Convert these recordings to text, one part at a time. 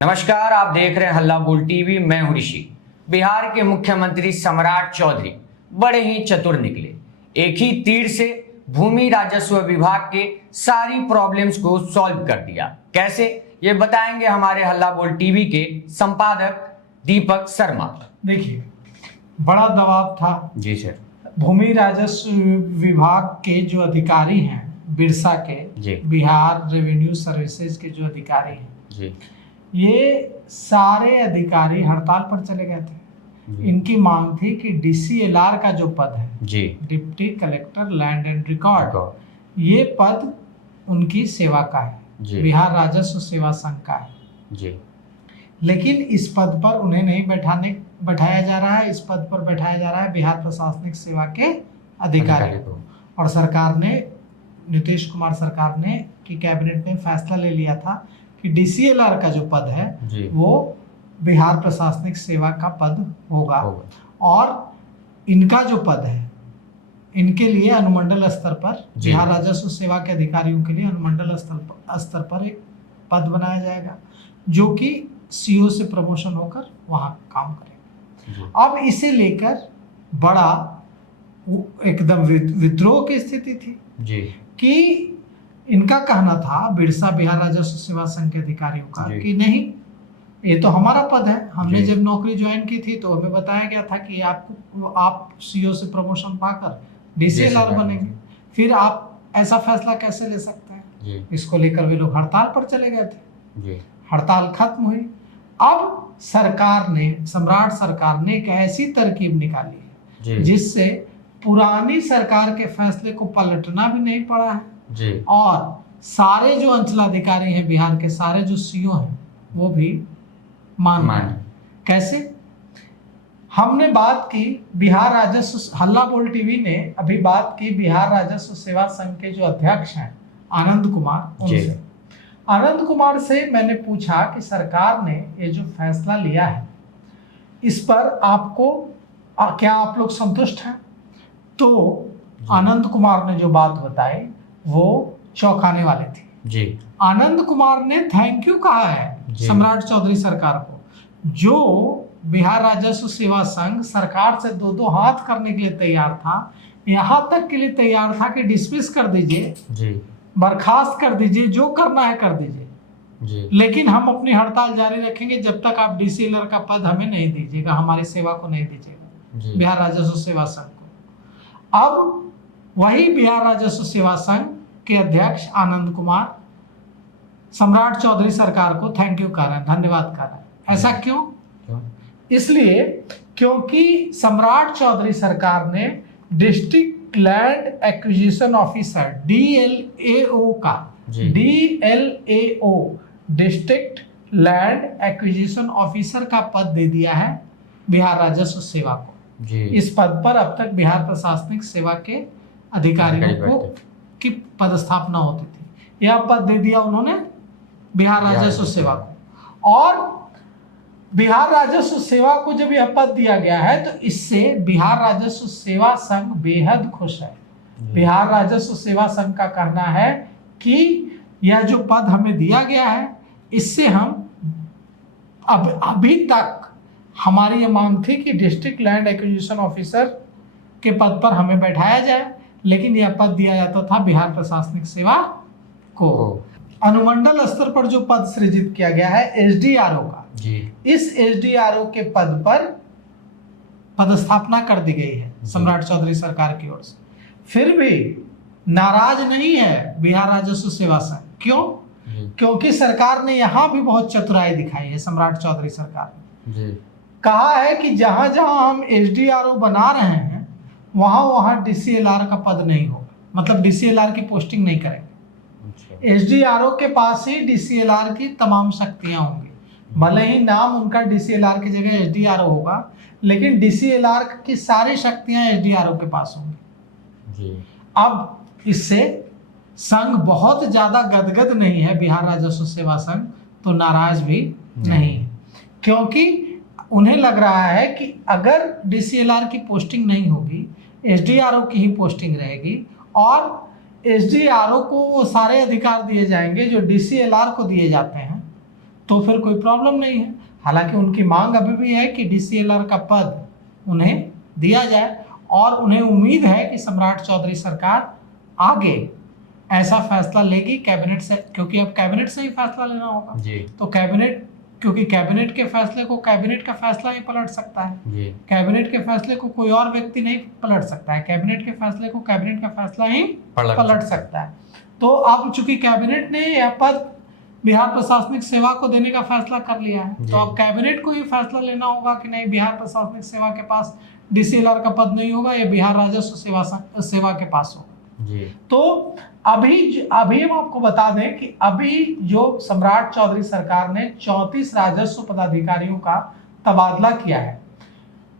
नमस्कार, आप देख रहे हैं हल्ला बोल टीवी। मैं हूं ऋषि। बिहार के मुख्यमंत्री सम्राट चौधरी बड़े ही चतुर निकले। एक ही तीर से भूमि राजस्व विभाग के सारी प्रॉब्लम्स को सॉल्व कर दिया। कैसे, ये बताएंगे हमारे हल्ला बोल टीवी के संपादक दीपक शर्मा। देखिए, बड़ा दबाव था जी सर। भूमि राजस्व विभाग के जो अधिकारी हैं, बिरसा के जी। बिहार रेवेन्यू सर्विसेज के जो अधिकारी हैं जी। ये सारे अधिकारी हड़ताल पर चले गए थे। इनकी मांग थी कि DCLR का जो पद है, जी, deputy collector land and record, ये पद उनकी सेवा का है, बिहार राजस्व सेवा संघ का है जी। लेकिन इस पद पर उन्हें नहीं बैठाया जा रहा है। इस पद पर बैठाया जा रहा है बिहार प्रशासनिक सेवा के अधिकारी को। और सरकार ने, नीतीश कुमार सरकार ने कि कैबिनेट ने फैसला ले लिया था कि DCLR का जो पद है वो बिहार प्रशासनिक सेवा का पद होगा। और इनका जो पद है, इनके लिए अनुमंडल स्तर पर, बिहार राजस्व सेवा के अधिकारियों के लिए अनुमंडल स्तर पर एक पद बनाया जाएगा जो कि CO से प्रमोशन होकर वहां काम करेगा। अब इसे लेकर बड़ा एकदम विद्रोह की स्थिति थी जी। कि इनका कहना था, बिरसा बिहार राजस्व सेवा संघ के अधिकारियों का, कि नहीं, ये तो हमारा पद है। हमने जब नौकरी ज्वाइन की थी तो हमें बताया गया था कि आप CO से प्रमोशन पाकर DCLR बनेंगे, फिर आप ऐसा फैसला कैसे ले सकते हैं। इसको लेकर वे लोग हड़ताल पर चले गए थे। हड़ताल खत्म हुई। अब सरकार ने, सम्राट सरकार ने एक ऐसी तरकीब निकाली है जिससे पुरानी सरकार के फैसले को पलटना भी नहीं पड़ा है जी। और सारे जो अंचलाधिकारी हैं बिहार के, सारे जो CO हैं, वो भी मान रहे हैं। कैसे? हमने बात की बिहार राजस्व, हल्ला बोल टीवी ने अभी बात की बिहार राजस्व सेवा संघ के जो अध्यक्ष हैं आनंद कुमार, उनसे। आनंद कुमार से मैंने पूछा कि सरकार ने ये जो फैसला लिया है, इस पर आपको क्या आप लोग संतुष्ट हैं? तो आनंद कुमार ने जो बात बताई वो चौंकाने वाली थी जी। आनंद कुमार ने थैंक यू कहा है सम्राट चौधरी सरकार को, जो बिहार राजस्व सेवा संघ सरकार से दो हाथ करने के लिए तैयार था, यहाँ तक के लिए तैयार था कि डिसमिस कर दीजिए जी, बर्खास्त कर दीजिए, जो करना है कर दीजिए जी। लेकिन हम अपनी हड़ताल जारी रखेंगे जब तक आप DCLR का पद हमें नहीं दीजिएगा, हमारी सेवा को नहीं दीजिएगा, बिहार राजस्व सेवा संघ को। अब वही बिहार राजस्व सेवा संघ के अध्यक्ष आनंद कुमार सम्राट चौधरी सरकार को थैंक यू कह रहे हैं, धन्यवाद कर रहे हैं। ऐसा क्यों? इसलिए क्योंकि सम्राट चौधरी सरकार ने district land acquisition officer DLAO का, DLAO district land acquisition officer का पद दे दिया है बिहार राजस्व सेवा को जी। इस पद पर अब तक बिहार प्रशासनिक सेवा के अधिकारियों को की पदस्थापना होती थी। यह पद दे दिया उन्होंने बिहार राजस्व सेवा को। और बिहार राजस्व सेवा को जब यह पद दिया गया है तो इससे बिहार राजस्व सेवा संघ बेहद खुश है। बिहार राजस्व सेवा संघ का कहना है कि यह जो पद हमें दिया गया है, इससे हम अभी तक हमारी ये मांग थी कि डिस्ट्रिक्ट लैंड एक्विजिशन ऑफिसर के पद पर हमें बैठाया जाए, लेकिन यह पद दिया जाता था बिहार प्रशासनिक सेवा को। अनुमंडल स्तर पर जो पद सृजित किया गया है SDRO का जी। इस SDRO के पद पर पदस्थापना कर दी गई है सम्राट चौधरी सरकार की ओर से। फिर भी नाराज नहीं है बिहार राजस्व सेवा संघ। क्यों? क्योंकि सरकार ने यहाँ भी बहुत चतुराई दिखाई है। सम्राट चौधरी सरकार ने कहा है कि जहां जहां हम SDRO बना रहे हैं वहां DCLR का पद नहीं होगा, मतलब DCLR की पोस्टिंग नहीं करेंगे। SDRO के पास ही DCLR की तमाम शक्तियां होंगी, भले ही नाम उनका DCLR की जगह SDRO होगा, लेकिन DCLR की सारी शक्तियां SDRO के पास होंगी। अब इससे संघ बहुत ज्यादा गदगद नहीं है, बिहार राजस्व सेवा संघ तो नाराज भी नहीं है, क्योंकि उन्हें लग रहा है कि अगर DCLR की पोस्टिंग नहीं होगी, SDRO की ही पोस्टिंग रहेगी और SDRO को वो सारे अधिकार दिए जाएंगे जो DCLR को दिए जाते हैं, तो फिर कोई प्रॉब्लम नहीं है। हालांकि उनकी मांग अभी भी है कि डीसीएलआर का पद उन्हें दिया जाए और उन्हें उम्मीद है कि सम्राट चौधरी सरकार आगे ऐसा फैसला लेगी कैबिनेट से, क्योंकि अब कैबिनेट से ही फैसला लेना होगा जी तो कैबिनेट, क्योंकि कैबिनेट के फैसले को कैबिनेट का फैसला ही पलट सकता है। जी कैबिनेट के फैसले को कोई और व्यक्ति नहीं पलट सकता है, कैबिनेट के फैसले को कैबिनेट का फैसला ही पलट सकता है। तो अब चूंकि कैबिनेट ने यह पद बिहार प्रशासनिक सेवा को देने का फैसला कर लिया है, तो अब कैबिनेट को ये फैसला लेना होगा कि नहीं, बिहार प्रशासनिक सेवा के पास डीसीएलआर का पद नहीं होगा, ये बिहार राजस्व सेवा के पास होगा। जी तो अभी हम आपको बता दें कि अभी जो सम्राट चौधरी सरकार ने 34 राजस्व पदाधिकारियों का तबादला किया है,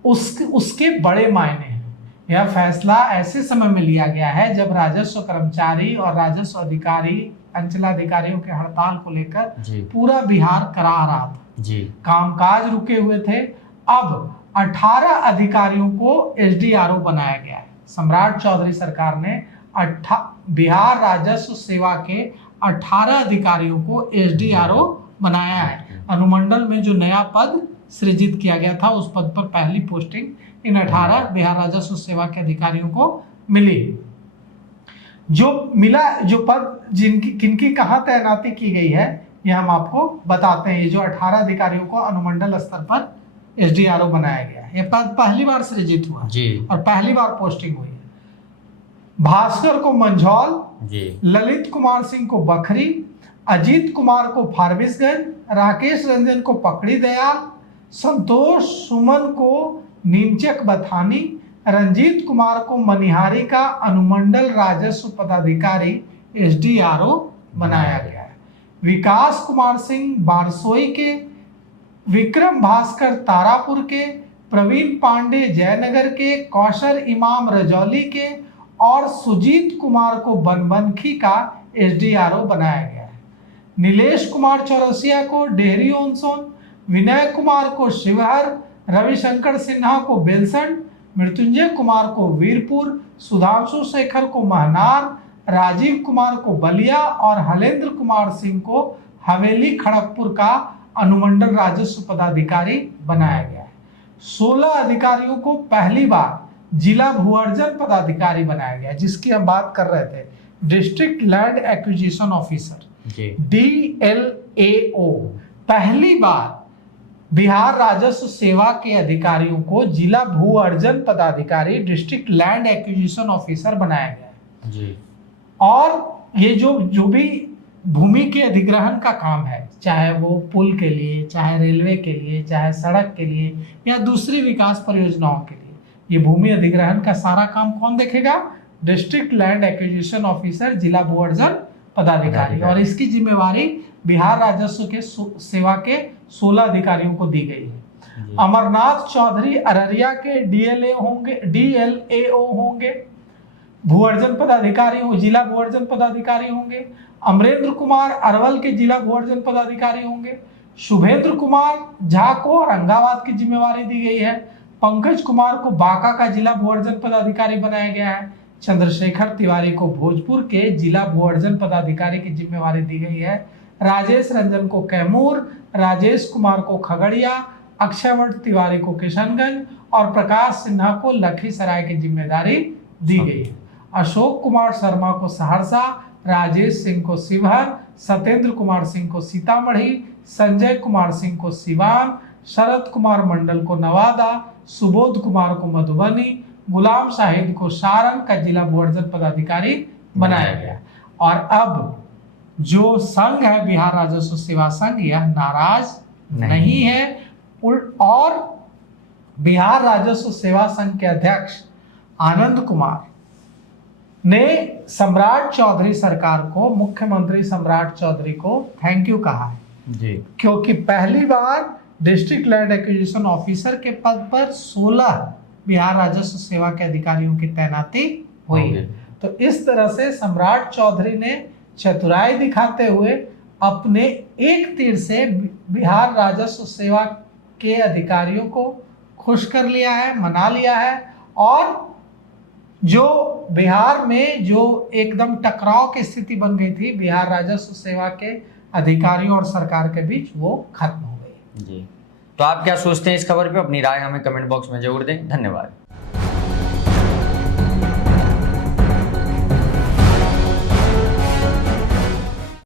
उसके बड़े मायने हैं। यह फैसला ऐसे समय में लिया गया है जब राजस्व कर्मचारी और राजस्व अधिकारी, अंचलाधिकारियों के हड़ताल को लेकर पूरा बिहार करा रहा था जी, कामकाज रुके हुए थे। अब 18 अधिकारियों को एसडीआरओ बनाया गया है। सम्राट चौधरी सरकार ने बिहार राजस्व सेवा के 18 अधिकारियों को एसडीआरओ बनाया है। अनुमंडल में जो नया पद सृजित किया गया था, उस पद पर पहली पोस्टिंग इन 18 बिहार राजस्व सेवा के अधिकारियों को मिली। जो पद किनकी कहाँ तैनाती की गई है, यह हम आपको बताते हैं। ये जो 18 अधिकारियों को अनुमंडल स्तर पर एसडीआरओ बनाया गया है, यह पद पहली बार सृजित हुआ जी और पहली बार पोस्टिंग हुई है। भास्कर को मंझौल जी, ललित कुमार सिंह को बखरी, अजीत कुमार को फारबिसगंज, राकेश रंजन को पकड़ी दयाल, संतोष सुमन को नीमचक बथानी, रंजीत कुमार को मनिहारी का अनुमंडल राजस्व पदाधिकारी एसडीआरओ बनाया गया है। विकास कुमार सिंह बारसोई के, विक्रम भास्कर तारापुर के, प्रवीण पांडे जयनगर के, कौशल इमाम रजौली के और सुजीत कुमार को बनबनखी का एसडीआरओ बनाया गया है। नीलेश कुमार चौरसिया को डेहरी ऑनसोन, विनय कुमार को शिवहर, रविशंकर सिन्हा को बेलसंड, मृत्युंजय कुमार को वीरपुर, सुधांशु शेखर को महनार, राजीव कुमार को बलिया और हलेंद्र कुमार सिंह को हवेली खड़गपुर का अनुमंडल राजस्व पदाधिकारी बनाया गया है। 16 अधिकारियों को पहली बार जिला भूअर्जन पदाधिकारी बनाया गया, जिसकी हम बात कर रहे थे, district land acquisition officer DLAO। पहली बार बिहार राजस्व सेवा के अधिकारियों को जिला भूअर्जन पदाधिकारी, डिस्ट्रिक्ट लैंड एक्विजिशन ऑफिसर बनाया गया है जी। और ये जो भी भूमि के अधिग्रहण का काम है, चाहे वो पुल के लिए, चाहे रेलवे के लिए, चाहे सड़क के लिए या दूसरी विकास परियोजनाओं के लिए, ये भूमि अधिग्रहण का सारा काम कौन देखेगा? डिस्ट्रिक्ट लैंड एक्विजिशन ऑफिसर, जिला भूअर्जन पदाधिकारी। और इसकी जिम्मेवारी बिहार राजस्व के सेवा के 16 अधिकारियों को दी गई है। अमरनाथ चौधरी अररिया के DLAO होंगे, भूअर्जन पदाधिकारी हो, जिला भूअर्जन पदाधिकारी होंगे। अमरेंद्र कुमार अरवल के जिला भूअर्जन पदाधिकारी होंगे। शुभेंद्र कुमार झा को औरंगाबाद की जिम्मेवारी दी गई है। पंकज कुमार को बांका का जिला भूअर्जन पदाधिकारी बनाया गया है। चंद्रशेखर तिवारी को भोजपुर के जिला भूअर्जन पदाधिकारी की जिम्मेवारी दी गई है। राजेश रंजन को कैमूर, राजेश कुमार को खगड़िया, अक्षयवट तिवारी को किशनगंज और प्रकाश सिन्हा को लखीसराय की जिम्मेदारी दी गई है। अशोक कुमार शर्मा को सहरसा, राजेश सिंह को शिवहर, सत्येंद्र कुमार सिंह को सीतामढ़ी, संजय कुमार सिंह को सिवान, शरद कुमार मंडल को नवादा, सुबोध कुमार को मधुबनी, गुलाम शाहिद को सारण का जिला भूअर्जन पदाधिकारी बनाया गया। और अब जो संघ है बिहार राजस्व सेवा संघ, यह नाराज नहीं है और बिहार राजस्व सेवा संघ के अध्यक्ष आनंद कुमार ने सम्राट चौधरी सरकार को, मुख्यमंत्री सम्राट चौधरी को थैंक यू कहा है जी, क्योंकि पहली बार डिस्ट्रिक्ट लैंड एक्विजिशन ऑफिसर के पद पर 16 बिहार राजस्व सेवा के अधिकारियों की तैनाती हुई है। तो इस तरह से सम्राट चौधरी ने चतुराई दिखाते हुए अपने एक तीर से बिहार राजस्व सेवा के अधिकारियों को खुश कर लिया है, मना लिया है और जो बिहार में जो एकदम टकराव की स्थिति बन गई थी बिहार राजस्व सेवा के अधिकारियों और सरकार के बीच, वो खत्म हो गई। जी, तो आप क्या सोचते हैं इस खबर पे? अपनी राय हमें कमेंट बॉक्स में जरूर दें। धन्यवाद।